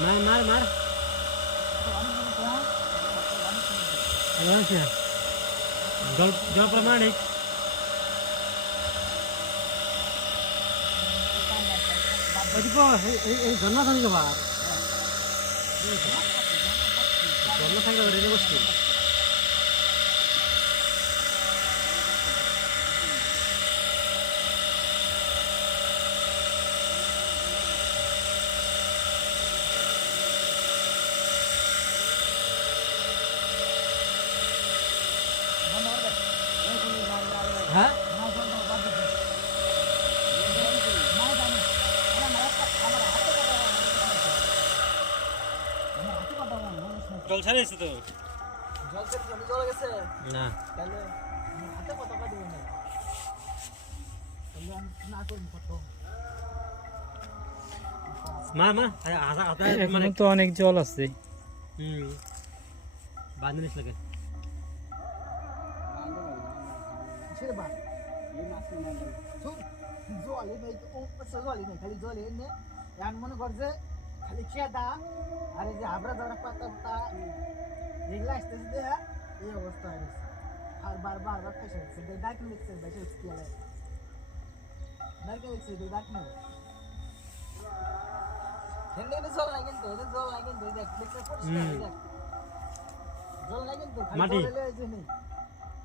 मार मार मार जल जल प्रमाणिक બધી એ જન્મ સંખ્યા જન્મ સંખ્યા વગેરે વસ્તુ হ্যাঁ? জল ছাড়িয়েছে তো। জল থেকে জল গেছে না। তাহলে হাতে কত কাটবে না তাহলে আমি না করব কত মার মার আধা আধা মানে তো অনেক জল আছে। হুম। বাঁধে নিস লাগে सेबा जो जोली नाही कसं जोली नाही खाली जोली ने यान मन गरजे खाली खेदा अरे जे हाबरा जरा पाता होता निघला असतेच दे हे अवस्था आहे हर बार बार बार कशा सगळे दाख मिक्स आहे बशे केलं नाही का मिक्स आहे दाख नाही हिंदीने ज़ोर नाही गेलं तो ज़ोर नाही गेलं तो मिक्स आहे ज़ोर नाही गेलं तो खाली जोडलेलं आहे जे नाही